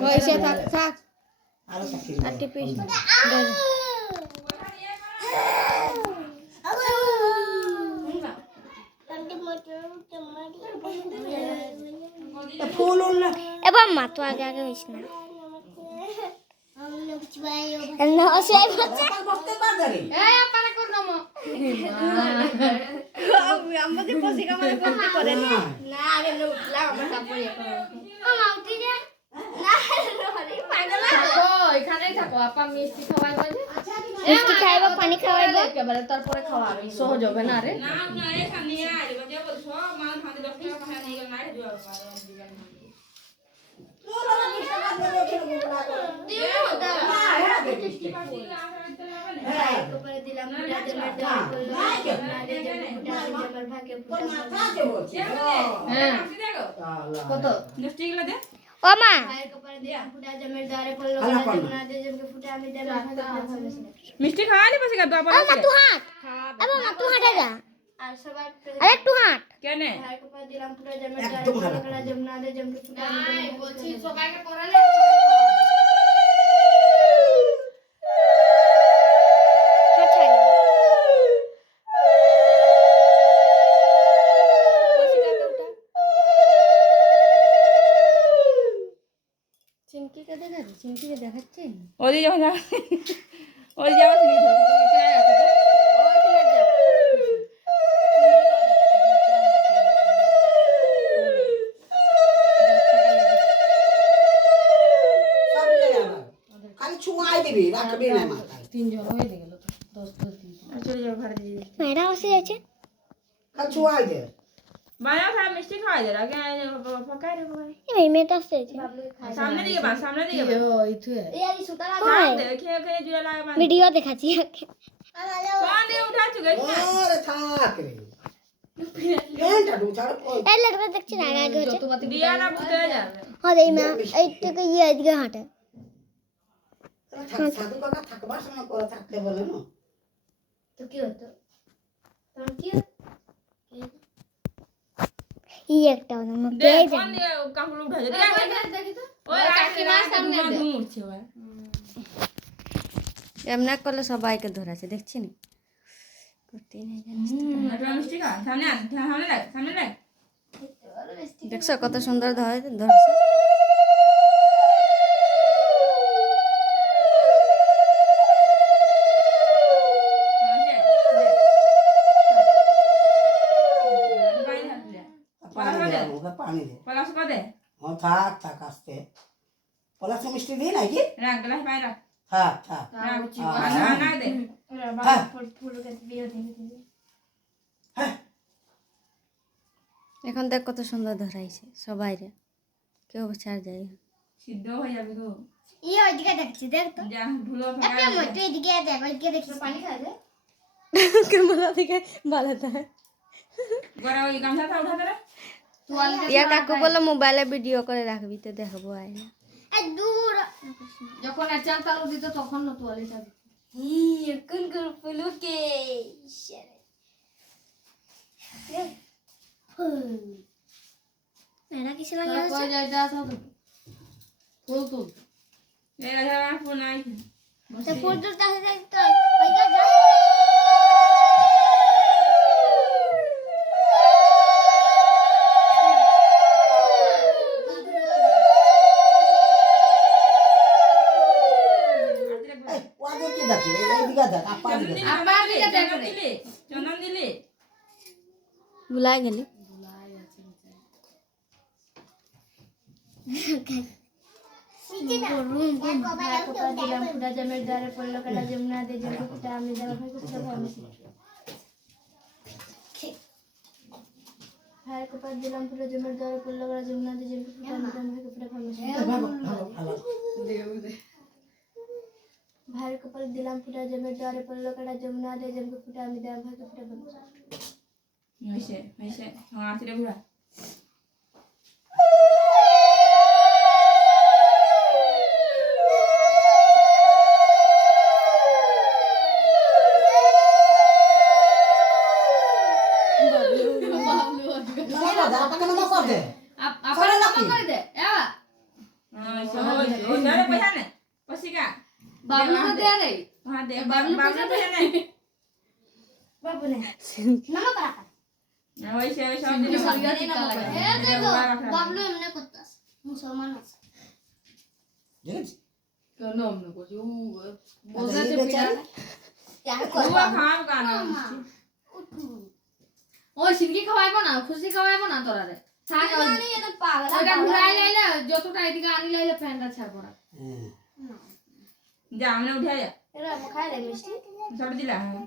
পয়সা থাক থাক। এবার মা তো আগে আগে হইস না। না সেই বাচ্চা বসতে পারবে রে? এই আপারে কোন নম আমাদের পসি কামারে করতে করে না না আরে লো উঠলাম আমরা তারপরে মা উঠি যা না রে পাগল থাকো এখানেই থাকো আপা মিষ্টি খাওয়াই বলে মিষ্টি খাইবা পানি খাওয়াইবা একেবারে তারপরে খাওয়াবে সহজ হবে না রে হ্যাঁ কত ও মা মিষ্টি খাওয়ালি পাশে গা বাবা মা তুই হাঁট এবার মা তুই হাঁটে যা আরে একটু হাঁট কেনে একদম হারাম। বলছি সবাইকে পড়ালে জায়গায় আমার। খালি ছুঁয়াই দিবি রাখবি না মাথায়। তিনজন হয়ে গেল তো দশ দশ দিন। চলে যাবে ঘরে দিয়ে ম্যাডাম বসে আছে? খালি ছুঁয়াই দে। বানাও খারাপ মিষ্টি খাওয়া যায় আগে পকাই রে বাবা এই মেয়েটা আসছে আছে সামনে দিকে বা সামনে দিকে বা ও हाँ, দেখে খেয়ে জুড়ে লাগা বা ভিডিও দেখাচ্ছি কোন দিয়ে উঠাচ্ছ গে ওরে থাক রে পেনটা দু ছাড় কই এই লড়কা দেখছি না আগে আগে হচ্ছে যতবাতি দিয়া না বুঝতে যাবে হ্যাঁ এই মা এইটুকু ইয়ে এদিকে হাঁটে থাক করে থাকতে বলে না তো কি হতো কি ই একটা ওদের কাপড় উঠা করলে সবাইকে ধরেছে দেখছি না? করতে নেই জানিস তো। একটা মিষ্টি খা সামনে সামনে সামনে লাগ দেখছ কত সুন্দর ধরে ধরছে? কদে ও থাক থাক আসতে। পলাশ মিষ্টি দিই নাকি? রাখ গ্লাস পাই থাক থাক। হ্যাঁ। না না দে। হ্যাঁ। এখন দেখ কত সুন্দর ধরাইছে সবাই রে। কেউ ছাড় যায় সিদ্ধ হয়ে যাবে গো। ই ওইদিকে দেখছি দেখ তো। যা একটা এদিকে দেখ ওইদিকে দেখছিস পানি খাবে ক্যামেরা থেকে বালাতে হয় ওই গামছাটা উঠা দে ইয়া কাকু বলল মোবাইলে ভিডিও করে রাখবি তো দেখব আয় এই দূর যখন আচার তালু দিত তখন না তোয়ালে চাবি ই কোন কোন ফুলুকে মেরা কিসে লাগে আছে কই যায় যা সব ফুল তুল এই রাজা ফোন আই তো ফুল তুলতে আসে তো ওইদিকে যা এই ওয়াদে কি যাচ্ছে দেখ আপা দিকে আপা দেখ। রে। দিলি চন্দন দিলি ভুলাই গেলি ভাইয়ের কপাল দিলাম ফুটা জমের দ্বারে পড়ল যমুনা দে জমকে ফুটা আমি দেওয়া দিলাম ফুটা বলব হইছে হইছে হ্যাঁ আছিরে ঘুরা না না ভাইকে কেন না মেশে মেশে নামা করে দে মুসলমান আছে। দেখেছি কেন আমনে করছি? ও বোঝা যে পিলা বুয়া খাম কানা ও সিনকি খাওয়াইবো না? খুশি খাওয়াইবো না তোরা রে? যতটা এদিকে আনি লাইলে ফ্যানটা ছাড়বো না। হ্যাঁ। যা আমনে উঠে যা এরা খায় রে মিষ্টি। সব দিলা। হ্যাঁ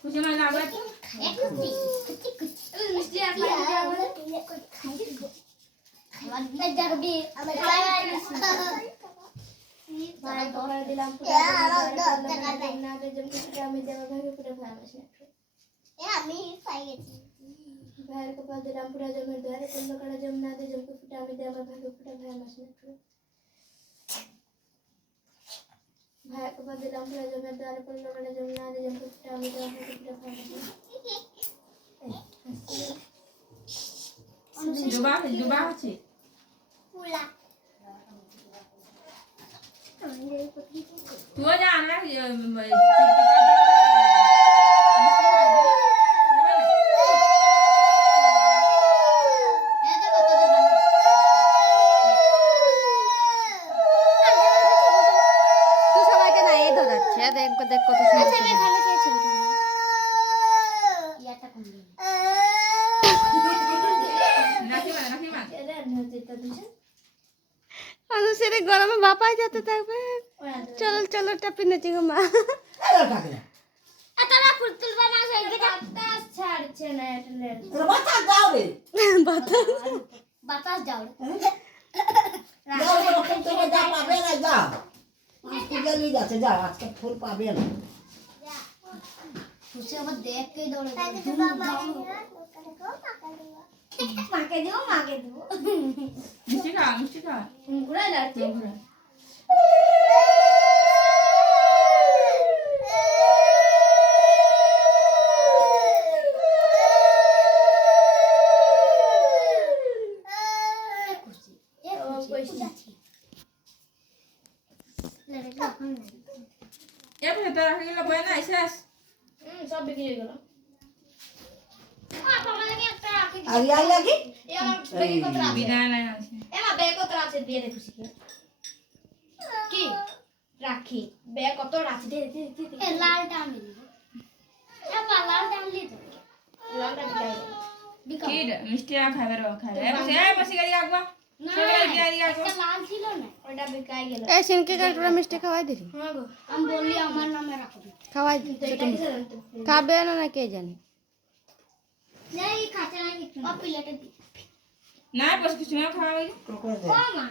ডাক্তার ডাক্তার ঘুরা খুশি নয় লাগবে একটু মিষ্টি আর খাই খাবার দিতে যাবি আমি খাই ভাই করে দিলাম না দে জম কিছু আমি দেব ভাই পুরো ভাই আসে আমি খাই গেছি ভাইয়ের কপাল দিলাম পুরো জমের দ্বারে পড়ল কাটা জম না দে জমকে ফুটে আমি দেব ভাই পুরো ভাই আসে ভাইয়ের কপাল দিলাম পুরো জমের দ্বারে পড়ল কাটা জমি না দিলাম জমকে ফুটে আমি ভাই পুরো ভাই আসে ডুবা ডুবা আছে পুলা। তুই যা আমরা এটা কত দেব তুই সবাইকে না এই ধরাচ্ছে দেখ দেখ কত সুন্দর আচ্ছা আমি সুন্দর। খালি খেয়েছি ইয়াটা কম দিন রাখি মা রাখি মা এরা নদী তো দিছে মানুষের এই গরমে বাপাই যেতে থাকবে। চলো চলো টাপি নেচি গো মা বাতাস দাও রে। বাতাস। যাও যাও তোরা ফুল তোরা যা পাবে না যা পাঁচ পূজা নিয়ে যাচ্ছে যাও আজকে ফুল পাবে না খুশি আবার দেখকে দৌড়ে মাকে দিব মাকে দিব মিষ্টি খা মিষ্টি খা ঘুরে যাচ্ছে ঘুরে খুশি এ খুশি লাগে কখন নাই এ ভেতর রাখি গেলে বই না শেষ হুম সব বিক্রি হয়ে গেল আপা মানে একটা রাখি আগে আগে আগে এ আমার ব্যাগে কত আছে? বিদায় নাই আছে। এ আমার ব্যাগে কত আছে দিয়ে দে খুশি কি? রাখি। ব্যাগ কত আছে? দে দে দে দে। এ দিব আপা লালটা আমি দিব লালটা বিক্রি হয়ে গেল কি মিষ্টি আর খাবে রে খাবে। এ বসে এ বসে গাড়ি আগবা দিয়ে দিয়ে লাল খাওয়াই হ্যাঁ খাবে না না কে জানে। এই খাতে না কিছু ও প্লেটে দি না বস কিছু না খাওয়াই ছোট করে দে ও মা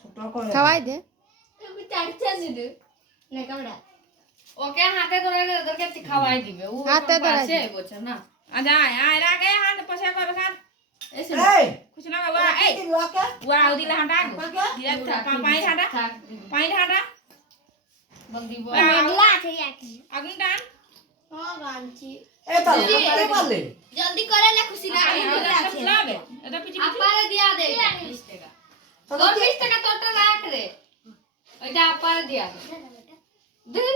ছোট করে খাওয়াই দে তুমি চাইছে শুধু না কামড়া ওকে হাতে ধরে ওদেরকে খাওয়াই দিবে ও হাতে ধরে পাশে বলছে না আজ আয় আয় রাগে হাত পয়সা করবে খান এসে এই কিছু না ওয়া এই এই লোকে ওয়া দিলে হাঁটা দিলে পাই হাঁটা পাই হাঁটা বল দিব মেঘলা আছে একই আগুন টান হ্যাঁ গানছি এই তো করতে পারলে জলদি করে লে খুশি না আমি বলে আছে লাবে এটা পিছি পিছি আপারে দিয়া দে 20 টাকা তোর 20 টাকা তোরটা রাখ রে ওইটা আপারে দিয়া দে দে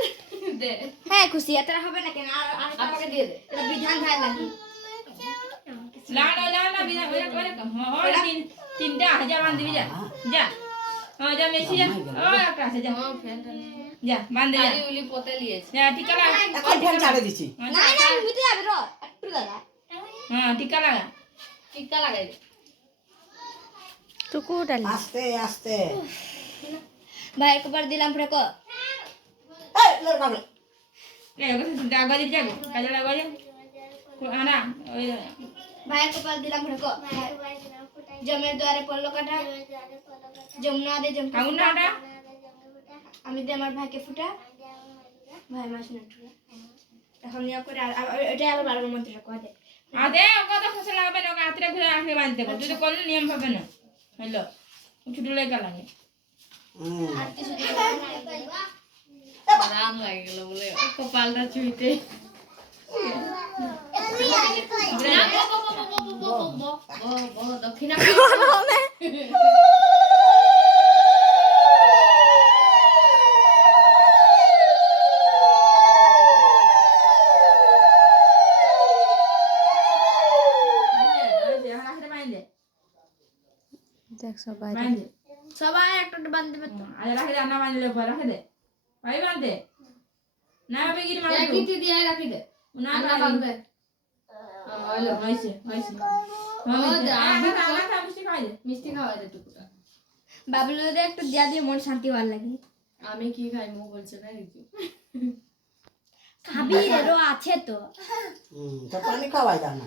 দে হ্যাঁ খুশি এটা হবে না কেন আর আর আপাকে দিয়ে দে এটা বিধান ভাই লাগি লানা লানা বিনা বিনা করে কম হয় তিন তিনটা হাজার বান্ধ দিবি যা যা হ্যাঁ যা মেসি যা ও একটা আছে যা যা বান্ধ যা উলি পোতে লিয়েছে যা টিকা লাগা এখন ফ্যান ছাড়ে দিছি না না মিটে যাবে র একটু লাগা হ্যাঁ টিকা লাগা টিকা লাগাই দে টুকু ডালি আস্তে আস্তে ভাইয়ের কপার দিলাম পরে কো এই লোক পাগল এ আগা দিবি যা কাজে লাগা যা আনা ওই ভাইয়ের কপার দিলাম পরে কো জমের দ্বারে পড়ল কাটা যমুনা দে যমুনা আগুন না ওটা আমি দিয়ে আমার ভাইকে ফুটা ভাই আমার শুনে ফুটা এখন ইয়া করে আর এটা আবার বারবার মধ্যে রাখো আদে আদে ওকে তো ফসল লাগাবে না ওকে আতরে ঘুরে আসলে বাঁধতে পারো যদি কোনো নিয়ম হবে না হইল ছুটু লেগে লাগে আর কিছু রাম লাগে গেল কপালটা চুইতে দক্ষিণা সবাই সবাই একটা একটা বান্ধ দেবে তো আজ রাখে দে না বাঁধলে পর রাখে দে ভাই বাঁধে না হবে গিরি মারু কিটি দিয়ে রাখি দে না বাঁধবে বাঁধবে হলো হইছে হইছে তো- মিষ্টি দে দে একটু দিয়া দিয়ে মন শান্তি ভালো লাগে আমি কি খাই মো বলছে না খাবি এরও আছে তো হুম, তো পানি খাওয়াই দাও না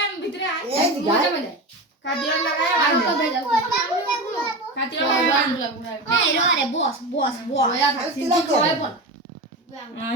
इधर आए। मोजा में जाए कातिया लगाया हाँ। बाँध तो भेजा कातिया लगाया बाँध ए रो अरे बॉस बॉस बॉस। खवाए बोल। हाँ